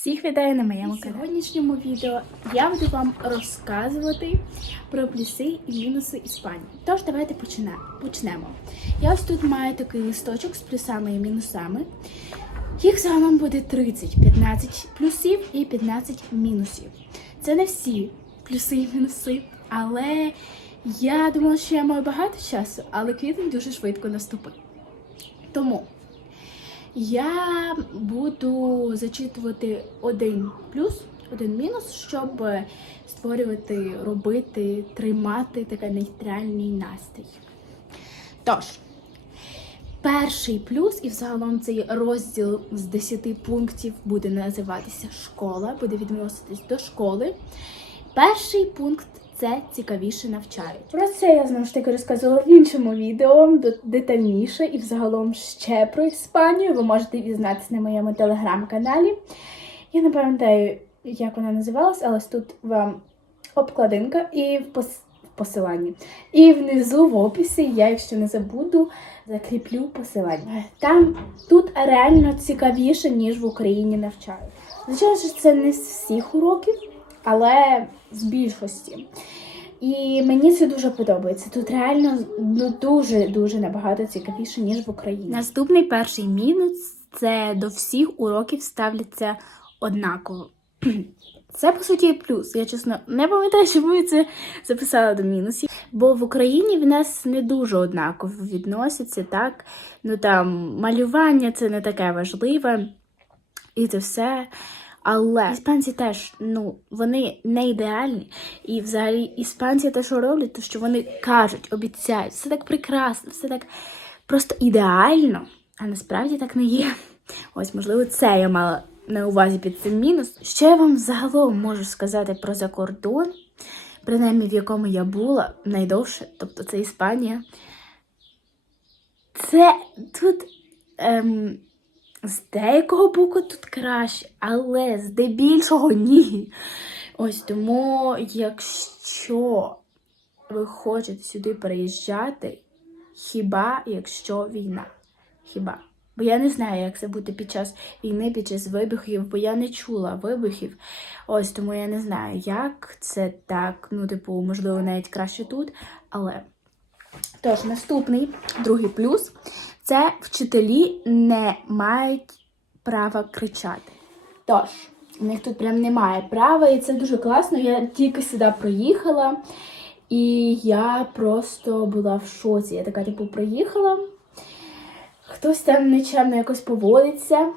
Всіх вітаю на моєму У каналі. сьогоднішньому відео я буду вам розказувати про плюси і мінуси Іспанії. Тож давайте почнемо. Я ось тут маю такий листочок з плюсами і мінусами. Їх загалом буде 30, 15 плюсів і 15 мінусів. Це не всі плюси і мінуси, але я думала, що я маю багато часу, але квітень дуже швидко наступив. Тому я буду зачитувати один плюс, один мінус, щоб створювати, робити, тримати такий нейтральний настрій. Тож, перший плюс, і взагалом цей розділ з 10 пунктів буде називатися школа, буде відноситись до школи. Перший пункт це цікавіше навчають. Про це я знову ж таки розказувала в іншому відео детальніше і взагалом ще про Іспанію. Ви можете дізнатися на моєму телеграм-каналі. Я не пам'ятаю, як вона називалась, але тут вам обкладинка і в пос- посиланні. І внизу в описі, я, якщо не забуду, закріплю посилання. Там тут реально цікавіше, ніж в Україні навчають. Звичайно, що це не з всіх уроків, але з більшості. І мені це дуже подобається. Тут реально ну дуже дуже набагато цікавіше, ніж в Україні. Наступний перший мінус це до всіх уроків ставляться однаково. Це по суті плюс. Я чесно не пам'ятаю, чому я це записала до мінусів. Бо в Україні в нас не дуже однаково відносяться, так? Ну там малювання це не таке важливе, і це все. Але іспанці теж, ну, вони не ідеальні. І взагалі іспанці те, що роблять, то що вони кажуть, обіцяють, все так прекрасно, все так просто ідеально, а насправді так не є. Ось, можливо, це я мала на увазі під цим мінус. Що я вам загалом можу сказати про закордон, принаймні в якому я була найдовше, тобто це Іспанія. Це тут ем, з деякого боку тут краще, але здебільшого ні. Ось тому, якщо ви хочете сюди переїжджати, хіба якщо війна? Хіба? Бо я не знаю, як це буде під час війни, під час вибухів, бо я не чула вибухів. Ось тому я не знаю, як це так. Ну, типу, можливо, навіть краще тут. Але тож, наступний другий плюс це вчителі не мають права кричати. Тож, у них тут прям немає права, і це дуже класно. Я тільки сюди приїхала, і я просто була в шоці. Я така, типу, приїхала. Хтось там нечемно якось поводиться.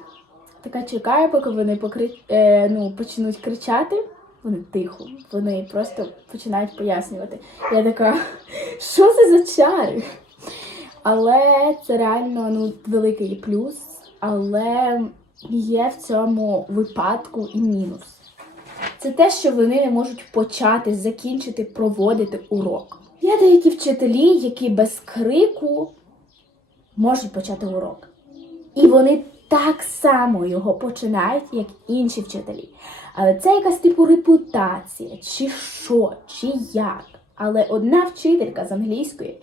Така чекає, поки вони покри... е, ну, почнуть кричати. Вони тихо, вони просто починають пояснювати. Я така, що це за чари? Але це реально ну, великий плюс, але є в цьому випадку і мінус. Це те, що вони не можуть почати, закінчити, проводити урок. Є деякі вчителі, які без крику можуть почати урок. І вони так само його починають, як інші вчителі. Але це якась типу репутація, чи що, чи як. Але одна вчителька з англійської,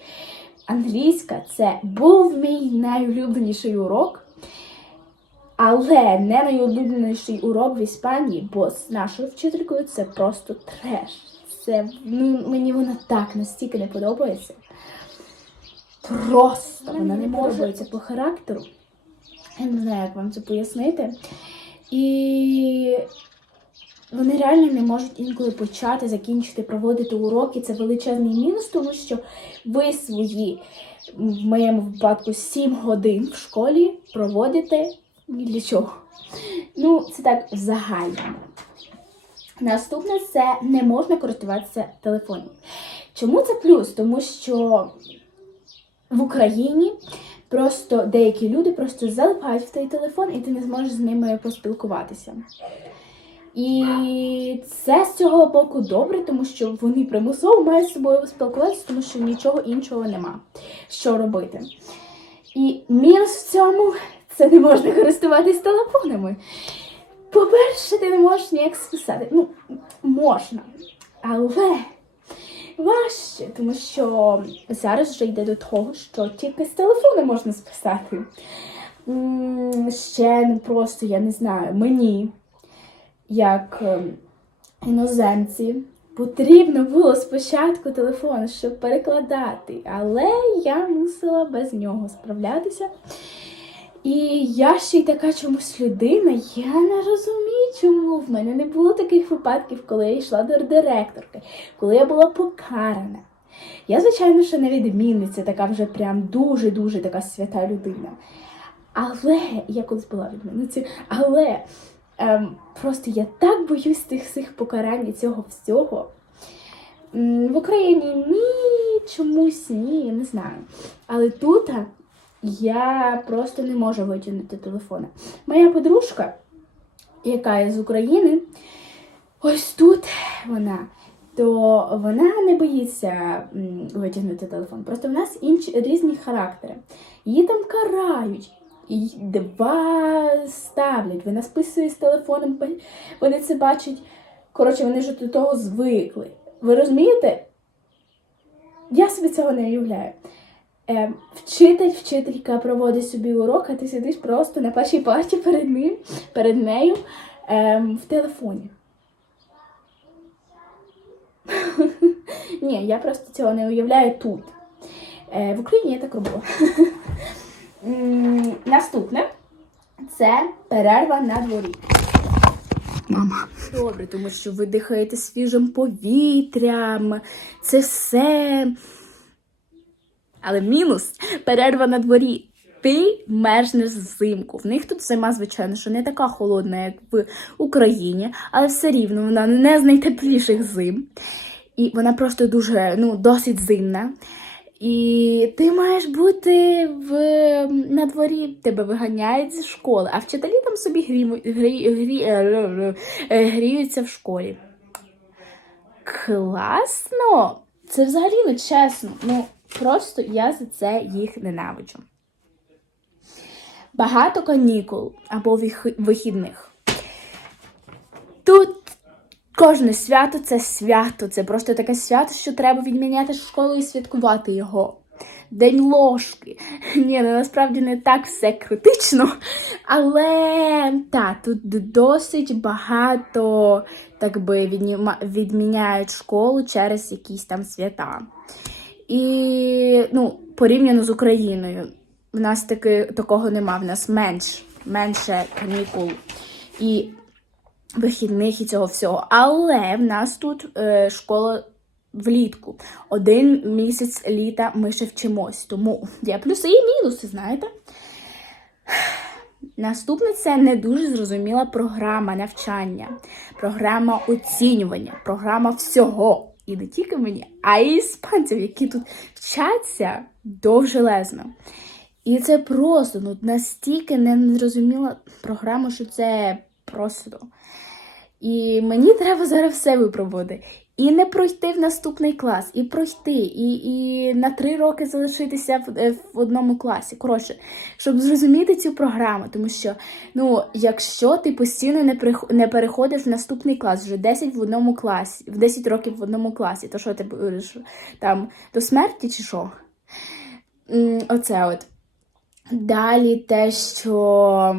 англійська це був мій найулюбленіший урок. Але не найулюбленіший урок в Іспанії, бо з нашою вчителькою це просто треш. Це ну, мені вона так настільки не подобається. Просто вона не подобається по характеру. Я не знаю, як вам це пояснити. І вони реально не можуть інколи почати, закінчити, проводити уроки. Це величезний мінус, тому що ви свої, в моєму випадку, 7 годин в школі проводите ні для чого. Ну, це так в загальному. Наступне це не можна користуватися телефоном. Чому це плюс? Тому що в Україні просто деякі люди просто залипають в той телефон, і ти не зможеш з ними поспілкуватися. І це з цього боку добре, тому що вони примусово мають з собою спілкуватися, тому що нічого іншого нема, що робити. І мінус в цьому це не можна користуватись телефонами. По-перше, ти не можеш ніяк списати. Ну, можна, але важче, тому що зараз вже йде до того, що тільки з телефону можна списати. Ще ну просто, я не знаю, мені як ем, іноземці. Потрібно було спочатку телефон, щоб перекладати, але я мусила без нього справлятися. І я ще й така чомусь людина, я не розумію, чому в мене не було таких випадків, коли я йшла до директорки, коли я була покарана. Я, звичайно, що не відмінниця, така вже прям дуже-дуже така свята людина. Але я колись була відмінницею, але ем, просто я так боюсь тих всіх покарань і цього всього. В Україні ні, чомусь ні, я не знаю. Але тут я просто не можу витягнути телефона. Моя подружка, яка є з України, ось тут вона. То вона не боїться витягнути телефон. Просто в нас інші різні характери. Її там карають, і два ставлять. Вона списує з телефоном, вони це бачать. Коротше, вони ж до того звикли. Ви розумієте? Я собі цього не уявляю. Е, вчитель, вчителька проводить собі урок, а ти сидиш просто на першій парті перед ним, перед нею ем, в телефоні. Ні, я просто цього не уявляю тут. Е, в Україні я так робила. Наступне це перерва на дворі. Мама. Добре, тому що ви дихаєте свіжим повітрям, це все. Але мінус перерва на дворі. Ти мерзнеш взимку. В них тут зима, звичайно, що не така холодна, як в Україні, але все рівно вона не з найтепліших зим. І вона просто дуже ну, досить зимна. І ти маєш бути в, на дворі, тебе виганяють зі школи, а вчителі там собі е, е, гріються в школі. Класно! Це взагалі не чесно. Ну, просто я за це їх ненавиджу. Багато канікул або вихідних. Кожне свято це свято. Це просто таке свято, що треба відміняти школу і святкувати його. День ложки. Ні, ну насправді не так все критично. Але так, тут досить багато так би відміняють школу через якісь там свята. І ну, порівняно з Україною. В нас таки, такого нема. В нас менш, менше канікул. І вихідних і цього всього. Але в нас тут е, школа влітку. Один місяць літа ми ще вчимось. Тому є плюси і мінуси, знаєте. Наступне це не дуже зрозуміла програма навчання, програма оцінювання, програма всього. І не тільки мені, а й іспанців, які тут вчаться довжелезно. І це просто ну, настільки незрозуміла програма, що це просто. І мені треба зараз все випробувати. І не пройти в наступний клас, і пройти, і, і на три роки залишитися в, е, в одному класі. Коротше, щоб зрозуміти цю програму, тому що ну, якщо ти постійно не прих- не переходиш в наступний клас, вже 10 в одному класі, в 10 років в одному класі, то що ти будеш там до смерті чи що? Оце от. Далі те, що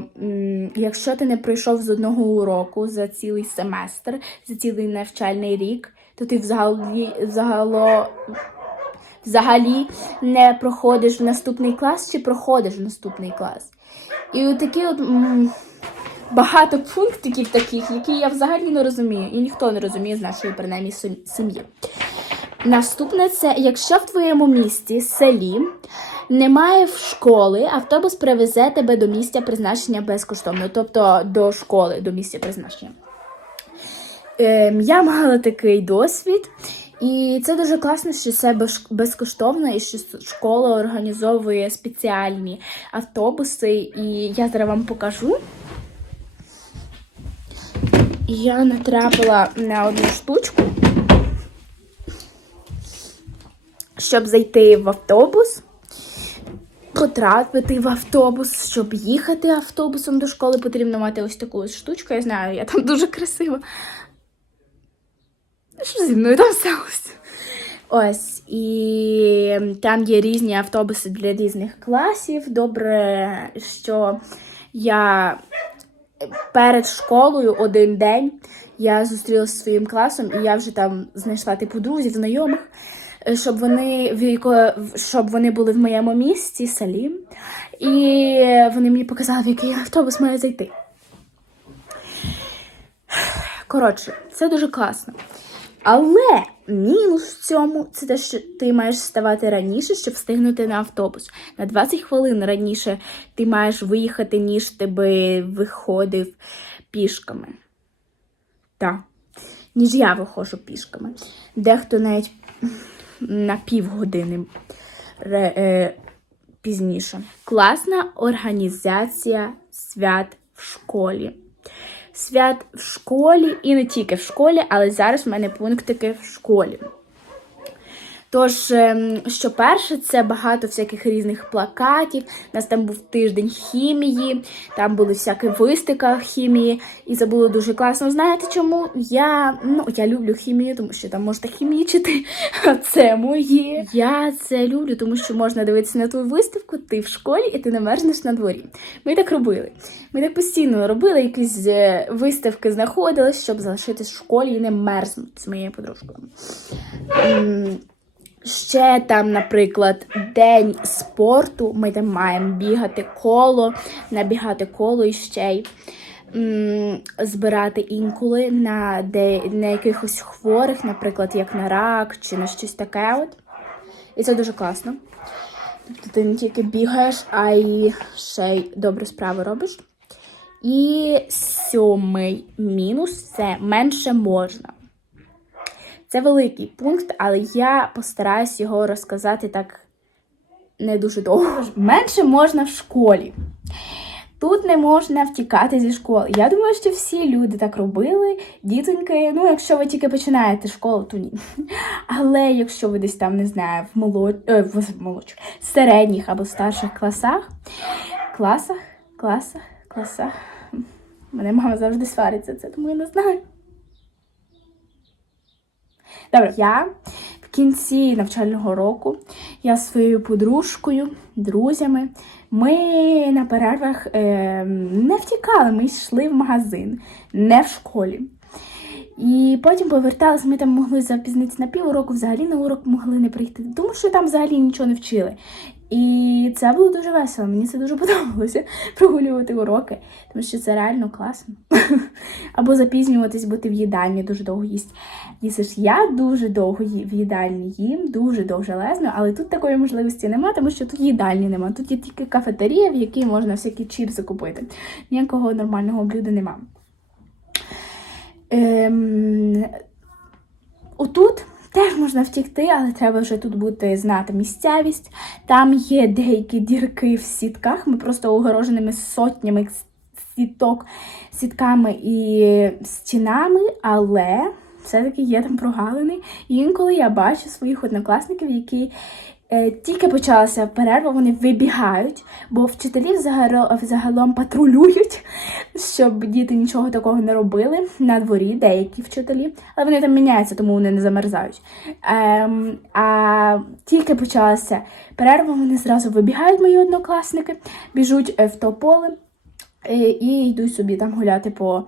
якщо ти не пройшов з одного уроку за цілий семестр, за цілий навчальний рік, то ти взагалі, взагало, взагалі не проходиш в наступний клас чи проходиш в наступний клас. І от такі от багато пунктиків таких, які я взагалі не розумію, і ніхто не розуміє з нашої принаймні сім'ї. Наступне це якщо в твоєму місті, селі немає в школи, автобус привезе тебе до місця призначення безкоштовно, тобто до школи, до місця призначення. Ем, я мала такий досвід, і це дуже класно, що це безкоштовно і що школа організовує спеціальні автобуси. І я зараз вам покажу. Я натрапила на одну штучку. щоб зайти в автобус, потрапити в автобус, щоб їхати автобусом до школи, потрібно мати ось таку ось штучку. Я знаю, я там дуже красива. Що зі мною там сталося? Ось, і там є різні автобуси для різних класів. Добре, що я перед школою один день я зустрілася зі своїм класом, і я вже там знайшла типу друзів, знайомих, щоб вони щоб вони були в моєму місті, селі. І вони мені показали, в який автобус має зайти. Коротше, це дуже класно. Але мінус в цьому це те, що ти маєш вставати раніше, щоб встигнути на автобус. На 20 хвилин раніше ти маєш виїхати, ніж ти би виходив пішками. Так. Ніж я виходжу пішками. Дехто навіть на півгодини е, пізніше. Класна організація свят в школі свят в школі і не тільки в школі, але зараз в мене пунктики в школі. Тож, ем, що перше, це багато всяких різних плакатів. У нас там був тиждень хімії, там були всякі виставка хімії, і це було дуже класно. Знаєте чому? Я ну я люблю хімію, тому що там можна хімічити. А це моє. Я це люблю, тому що можна дивитися на ту виставку, ти в школі і ти не мерзнеш на дворі. Ми так робили. Ми так постійно робили, якісь е, виставки знаходили, щоб залишитись в школі і не мерзнути з моєю подружкою. Ще там, наприклад, день спорту. Ми там маємо бігати коло, набігати коло і ще й збирати інколи на, де, на якихось хворих, наприклад, як на рак чи на щось таке. От. І це дуже класно. Тобто ти не тільки бігаєш, а й ще й добру справу робиш. І сьомий мінус це менше можна. Це великий пункт, але я постараюсь його розказати так не дуже довго. Менше можна в школі. Тут не можна втікати зі школи. Я думаю, що всі люди так робили. Дітоньки, ну, якщо ви тільки починаєте школу, то ні. Але якщо ви десь там, не знаю, в молод... е, в середніх або старших класах, класах, класах, класах. Мене мама завжди свариться це, тому я не знаю. Добре, я в кінці навчального року я з своєю подружкою, друзями, ми на перервах е, не втікали, ми йшли в магазин, не в школі. І потім поверталися, ми там могли запізнитися на півроку, взагалі на урок могли не прийти, тому що там взагалі нічого не вчили. І це було дуже весело. Мені це дуже подобалося прогулювати уроки, тому що це реально класно. Або запізнюватись, бути в їдальні дуже довго їсть. Їсиш, я дуже довго в їдальні їм, дуже довжелезно, але тут такої можливості немає, тому що тут їдальні немає. Тут є тільки кафетерія, в якій можна всякі чіпси купити. Ніякого нормального блюда немає. Ем, отут теж можна втікти, але треба вже тут бути знати місцевість. Там є деякі дірки в сітках. Ми просто огороженими сотнями сіток, сітками і стінами, але все-таки є там прогалини. І інколи я бачу своїх однокласників, які тільки почалася перерва, вони вибігають, бо вчителі взагал- загалом патрулюють, щоб діти нічого такого не робили на дворі, деякі вчителі, але вони там міняються, тому вони не замерзають. Ем, а тільки почалася перерва, вони зразу вибігають, мої однокласники, біжуть е, в то поле е, і йдуть собі там гуляти по,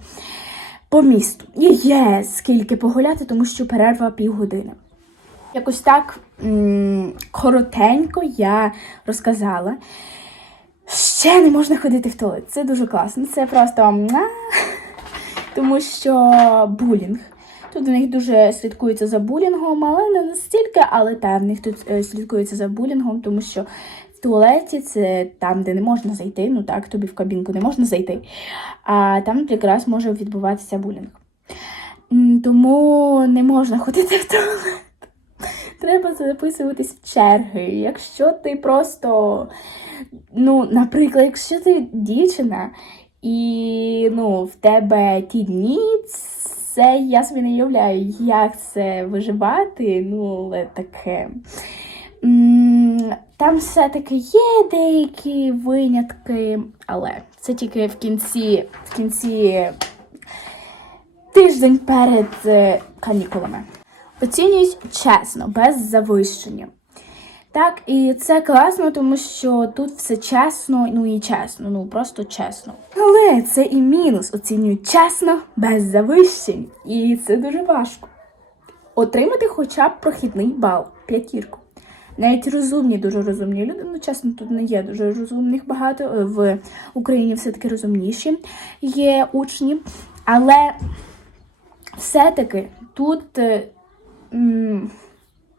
по місту. І є скільки погуляти, тому що перерва півгодини. Якось так коротенько я розказала. Ще не можна ходити в туалет. Це дуже класно. Це просто тому що булінг. Тут у них дуже слідкується за булінгом, але не настільки, але та в них тут е, слідкується за булінгом, тому що в туалеті це там, де не можна зайти. Ну так, тобі в кабінку не можна зайти. А там якраз може відбуватися булінг. Тому не можна ходити в туалет. Треба записуватись в черги. Якщо ти просто, ну, наприклад, якщо ти дівчина і ну, в тебе ті дні, це я собі не уявляю, як це виживати. Ну, але таке. Там все-таки є деякі винятки, але це тільки в кінці, в кінці тиждень перед е, канікулами. Оцінюють чесно, без завищення. Так, і це класно, тому що тут все чесно, ну і чесно, ну просто чесно. Але це і мінус. Оцінюють чесно, без завищень. І це дуже важко. Отримати хоча б прохідний бал, п'ятірку. Навіть розумні, дуже розумні люди. Ну, чесно, тут не є дуже розумних багато. е, В Україні все-таки розумніші є учні. Але все-таки тут е,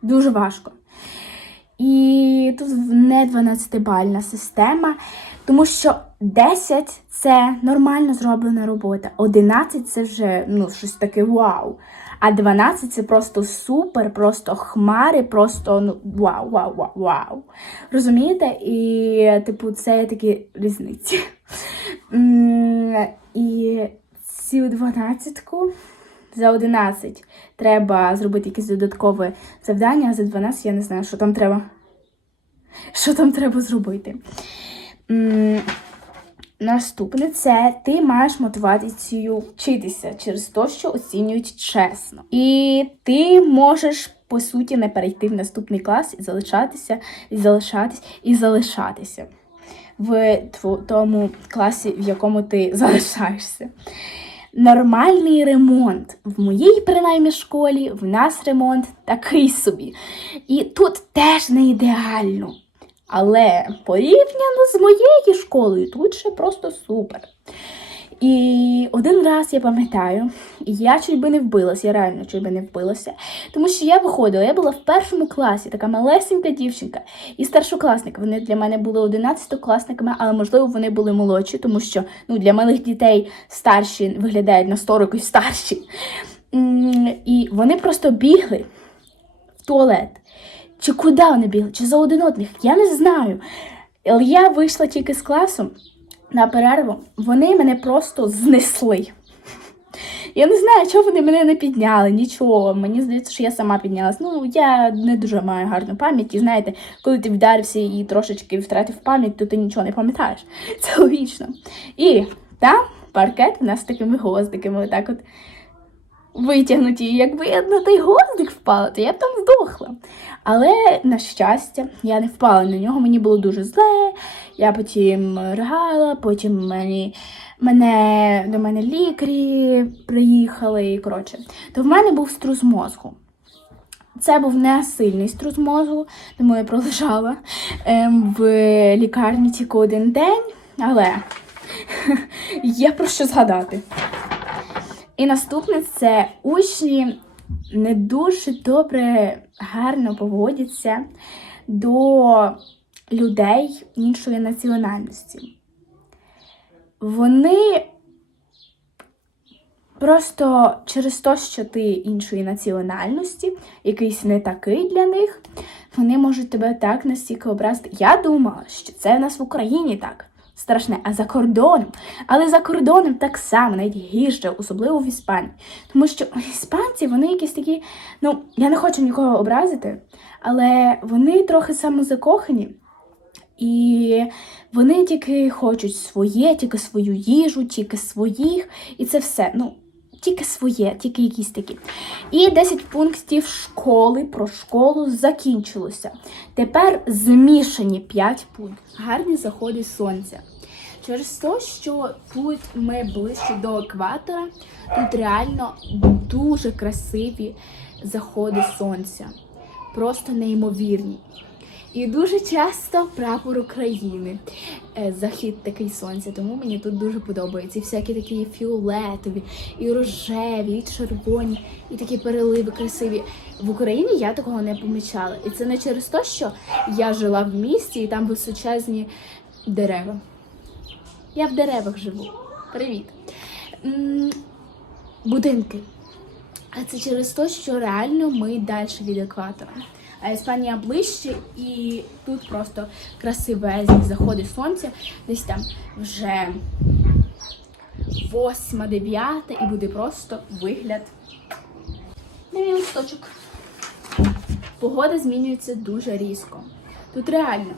дуже важко. І тут не 12-бальна система, тому що 10 це нормально зроблена робота, 11 це вже ну, щось таке вау. А 12 це просто супер, просто хмари, просто ну вау, вау, вау, вау. Розумієте? І, типу, це такі різниці. І цю 12 за 11 треба зробити якесь додаткове завдання, а за 12 я не знаю, що там треба. Що там треба зробити? Наступне це ти маєш мотивацію вчитися через те, що оцінюють чесно. І ти можеш, по суті, не перейти в наступний клас і залишатися, і залишатись, і залишатися в тому класі, в якому ти залишаєшся. Нормальний ремонт. В моїй, принаймні, школі в нас ремонт такий собі. І тут теж не ідеально. Але порівняно з моєю школою, тут ще просто супер. І один раз я пам'ятаю, я чуть би не вбилася, я реально чуть би не вбилася. Тому що я виходила, я була в першому класі, така малесенька дівчинка, і старшокласники. Вони для мене були одинадцятокласниками, але можливо вони були молодші, тому що ну, для малих дітей старші виглядають на 100 років старші. І вони просто бігли в туалет. Чи куди вони бігли, чи за один одних, я не знаю. Але я вийшла тільки з класу на перерву, вони мене просто знесли. Я не знаю, чого вони мене не підняли, нічого. Мені здається, що я сама піднялась. Ну, я не дуже маю гарну пам'ять. І знаєте, коли ти вдарився і трошечки втратив пам'ять, то ти нічого не пам'ятаєш. Це логічно. І там паркет у нас з такими гвоздиками, отак от витягнуті. Якби я на той гвоздик впала, то я б там здохла. Але, на щастя, я не впала на нього, мені було дуже зле. Я потім ригала, потім мені, мене, до мене лікарі приїхали. і, Коротше, то в мене був струс мозку. Це був не сильний струс мозку, тому я пролежала ем, в лікарні тільки один день, але є про що згадати. І наступне це учні не дуже добре, гарно поводяться до людей іншої національності. Вони просто через те, що ти іншої національності, якийсь не такий для них, вони можуть тебе так настільки образити. Я думала, що це в нас в Україні так. Страшне, а за кордоном. Але за кордоном так само, навіть гірше, особливо в Іспанії. Тому що іспанці, вони якісь такі, ну, я не хочу нікого образити, але вони трохи самозакохані. І вони тільки хочуть своє, тільки свою їжу, тільки своїх, і це все. Ну, тільки своє, тільки якісь такі. І 10 пунктів школи про школу закінчилося. Тепер змішані 5 пунктів. Гарні заходи сонця. Через те, що тут ми ближче до екватора, тут реально дуже красиві заходи сонця. Просто неймовірні. І дуже часто прапор України. Е, Захід такий сонця, тому мені тут дуже подобається. І всякі такі фіолетові, і рожеві, і червоні, і такі переливи красиві. В Україні я такого не помічала. І це не через те, що я жила в місті і там височезні дерева. Я в деревах живу. Привіт. Будинки. А це через те, що реально ми далі від екватора. А Іспанія ближче, і тут просто красивезні заходи сонця. Десь там вже восьма, дев'ята, і буде просто вигляд. На мій. Погода змінюється дуже різко. Тут реально,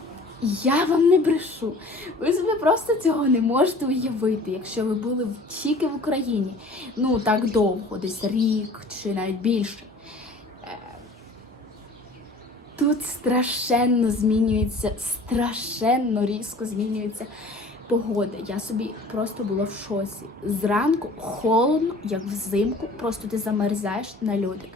я вам не брешу. Ви собі просто цього не можете уявити, якщо ви були тільки в Україні. Ну так довго, десь рік чи навіть більше. Тут страшенно змінюється, страшенно різко змінюється погода. Я собі просто була в шоці. Зранку холодно, як взимку, просто ти замерзаєш на льодик.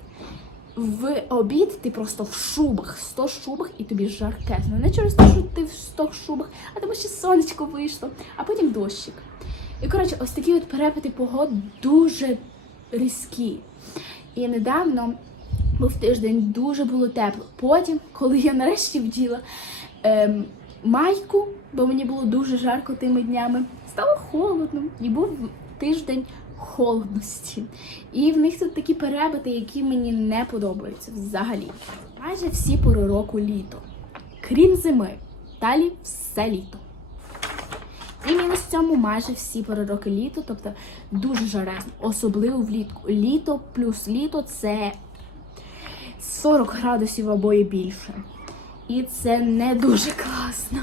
В обід ти просто в шубах, 100 шубах, і тобі жаркезно. Не через те, що ти в 100 шубах, а тому що сонечко вийшло, а потім дощик. І коротше, ось такі от перепити погод дуже різкі. І недавно був тиждень, дуже було тепло. Потім, коли я нарешті вділа ем, майку, бо мені було дуже жарко тими днями, стало холодно. І був тиждень холодності. І в них тут такі перебити, які мені не подобаються взагалі. Майже всі пори року літо. Крім зими. Далі все літо. І мінус цьому майже всі пори роки літо, тобто дуже жарезно, особливо влітку. Літо плюс літо це 40 градусів або і більше. І це не дуже класно.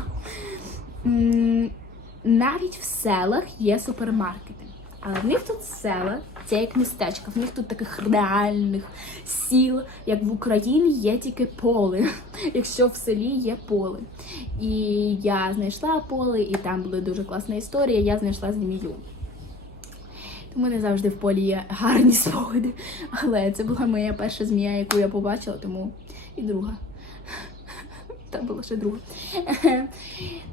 Навіть в селах є супермаркети. Але в них тут села, це як містечка, в них тут таких реальних сіл, як в Україні, є тільки поле, якщо в селі є поле. І я знайшла поле, і там була дуже класна історія, я знайшла змію. Тому не завжди в полі є гарні спогади. Але це була моя перша змія, яку я побачила, тому і друга. Там була ще друга.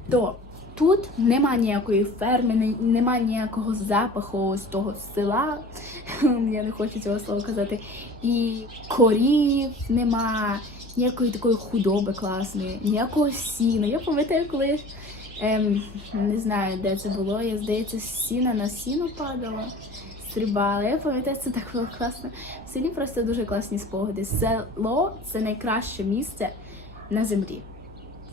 То тут нема ніякої ферми, не- нема ніякого запаху з того села. Я не хочу цього слова казати. І корів нема, ніякої такої худоби класної, ніякого сіна. Я пам'ятаю, коли ем, не знаю, де це було. Я здається, сіна на сіно падала. Стрибала. Я пам'ятаю, це так було класно. В селі просто дуже класні спогади. Село це найкраще місце на землі.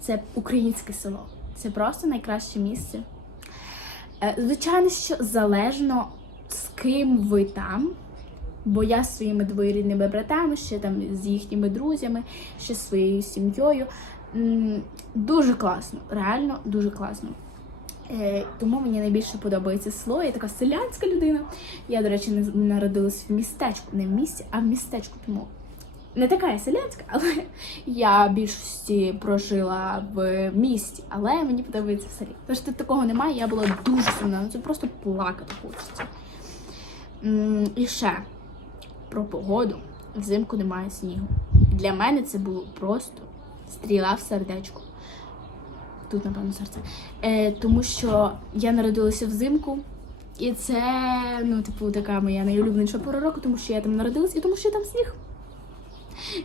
Це українське село. Це просто найкраще місце. Е, Звичайно, що залежно з ким ви там. Бо я зі своїми двоюрідними братами, ще там з їхніми друзями, ще зі своєю сім'єю. Дуже класно, реально дуже класно. Е, Тому мені найбільше подобається село. Я така селянська людина. Я, до речі, народилась в містечку, не в місті, а в містечку. Тому не така я селянська, але я більшості прожила в місті, але мені подобається селі. Тож тут такого немає, я була дуже сумна, ну це просто плакати хочеться. І ще про погоду. Взимку немає снігу. Для мене це було просто стріла в сердечко. Тут, напевно, серце. Е, тому що я народилася взимку, і це, ну, типу, така моя найулюбленіша пора року, тому що я там народилась і тому що там сніг.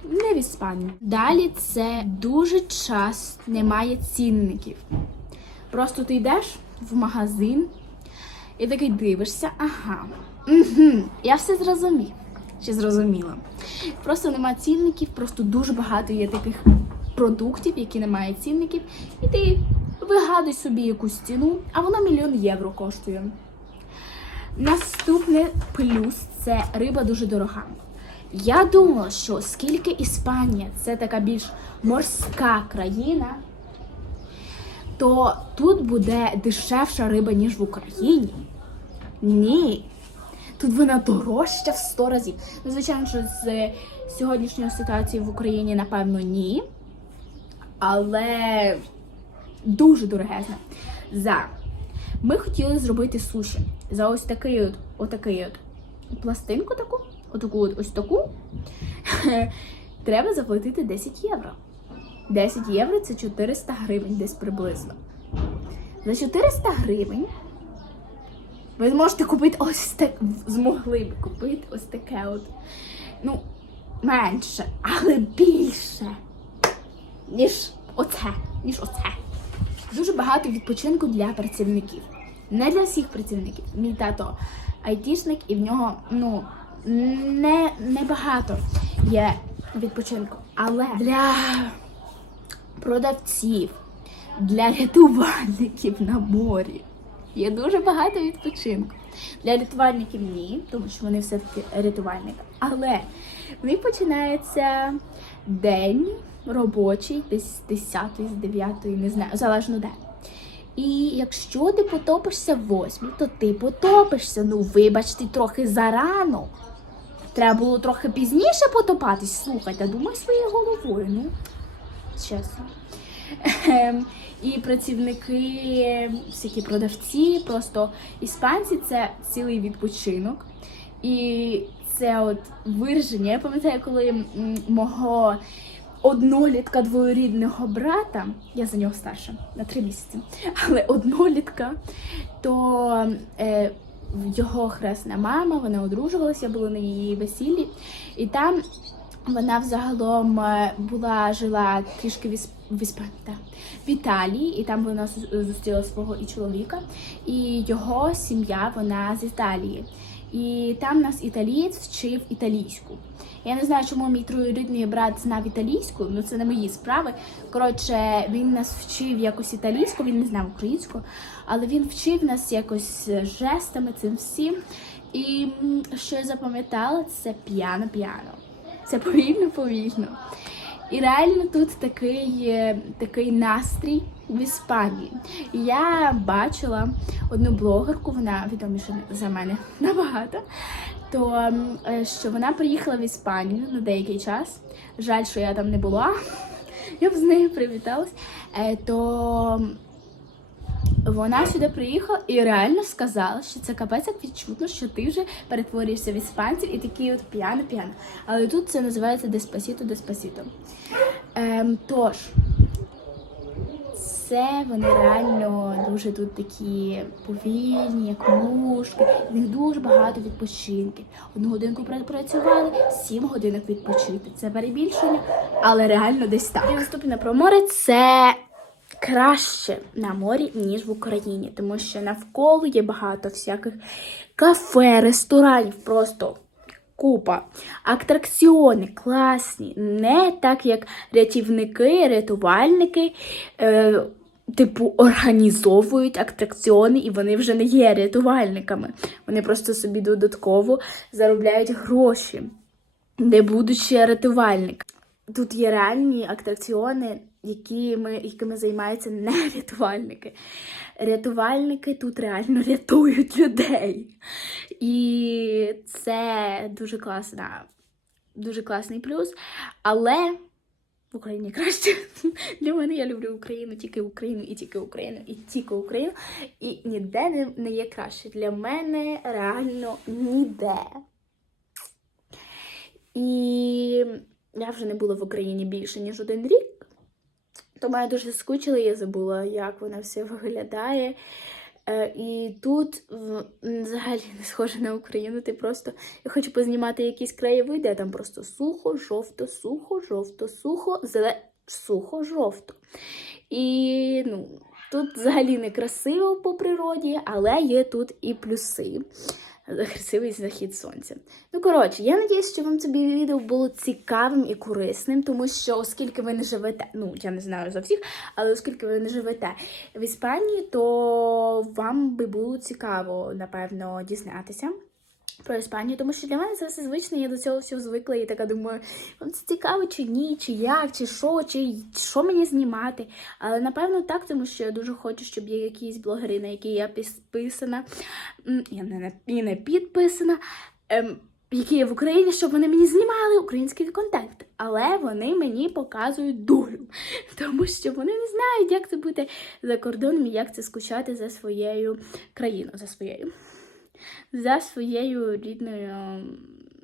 Не в Іспанії. Далі це дуже часто немає цінників. Просто ти йдеш в магазин і такий дивишся, ага. Угу, я все зрозумів. Чи зрозуміла. Просто немає цінників, просто дуже багато є таких продуктів, які не мають цінників, і ти вигадуй собі якусь ціну, а вона мільйон євро коштує. Наступний плюс це риба дуже дорога. Я думала, що оскільки Іспанія це така більш морська країна, то тут буде дешевша риба, ніж в Україні. Ні. Тут вона дорожча в 100 разів. Ну, звичайно, що з сьогоднішньої ситуації в Україні, напевно, ні. Але дуже дорогезна. За. Ми хотіли зробити суші. За ось такий от, отакий от пластинку таку, отаку от ось таку. Треба заплатити 10 євро. 10 євро це 400 гривень десь приблизно. За 400 гривень ви зможете купити ось так, змогли б купити ось таке от. Ну, менше, але більше, ніж оце, ніж оце. Дуже багато відпочинку для працівників. Не для всіх працівників. Мій тато айтішник, і в нього ну не, не багато є відпочинку. Але для продавців, для рятувальників на морі є дуже багато відпочинку. Для рятувальників ні, тому що вони все-таки рятувальники. Але в них починається день робочий, десь з 10, з 9, не знаю, залежно де. І якщо ти потопишся в 8, то ти потопишся. Ну, вибачте, трохи зарано. Треба було трохи пізніше потопатись. Слухайте, думай своєю головою, ну, чесно. Ем, І працівники, всякі продавці, просто іспанці це цілий відпочинок. І це от вираження. Я пам'ятаю, коли мого однолітка двоюрідного брата, я за нього старша на три місяці, але однолітка, то е, його хресна мама, вона одружувалася, я була на її весіллі, і там вона взагалом е, була жила трішки в, Ісп... в, Ісп... та, в Італії, і там вона зу- зустріла свого і чоловіка, і його сім'я вона з Італії. І там нас італієць вчив італійську. Я не знаю, чому мій троюрідний брат знав італійську, ну це не мої справи. Коротше, він нас вчив якось італійську, він не знав українську, але він вчив нас якось жестами цим всім. І що я запам'ятала, це п'яно-п'яно. Це повільно-повільно. І реально тут такий, е, такий настрій в Іспанії. Я бачила одну блогерку, вона відоміша за мене набагато. То е, що вона приїхала в Іспанію на деякий час. Жаль, що я там не була. Я б з нею привіталась. Е, То вона сюди приїхала і реально сказала, що це капець як відчутно, що ти вже перетворюєшся в іспанців і такий от п'яно-п'яно. Але тут це називається деспасіто деспасіто. Ем, тож, це вони реально дуже тут такі повільні, як мушки. В них дуже багато відпочинків. Одну годинку пропрацювали, сім годинок відпочити. Це перебільшення, але реально десь так. І наступне про море це краще на морі, ніж в Україні, тому що навколо є багато всяких кафе, ресторанів, просто купа. Атракціони класні, не так як рятівники, рятувальники. Е, Типу, організовують атракціони, і вони вже не є рятувальниками. Вони просто собі додатково заробляють гроші, не будучи рятувальниками. Тут є реальні атракціони, якими, якими займаються не рятувальники. Рятувальники тут реально рятують людей. І це дуже класна, дуже класний плюс. Але в Україні краще. Для мене я люблю Україну, тільки Україну, і тільки Україну, і тільки Україну. І ніде не, є краще. Для мене реально ніде. І я вже не була в Україні більше, ніж один рік. Тому я дуже скучила, я забула, як вона все виглядає. Е, І тут взагалі не схоже на Україну. Ти просто я хочу познімати якісь краєвиди, а там просто сухо, жовто, сухо, жовто, сухо, зеле... сухо, жовто. І ну, тут взагалі не красиво по природі, але є тут і плюси. Красивий захід сонця. Ну, коротше, я надіюсь, що вам це відео було цікавим і корисним, тому що, оскільки ви не живете, ну я не знаю за всіх, але оскільки ви не живете в Іспанії, то вам би було цікаво, напевно, дізнатися. Про Іспанію, тому що для мене це все звично, я до цього всього звикла і така думаю, вам це цікаво чи ні, чи як, чи що, чи що мені знімати. Але напевно так, тому що я дуже хочу, щоб є якісь блогери, на які я підписана, я не, і не підписана, ем, які є в Україні, щоб вони мені знімали український контент. Але вони мені показують долю, тому що вони не знають, як це бути за кордоном і як це скучати за своєю країною, за своєю за своєю рідною,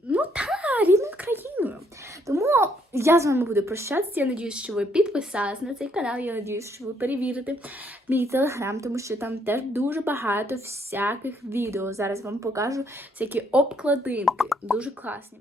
ну та, рідною країною. Тому я з вами буду прощатися. Я надіюсь, що ви підписались на цей канал. Я надіюсь, що ви перевірите мій телеграм, тому що там теж дуже багато всяких відео. Зараз вам покажу всякі обкладинки, дуже класні.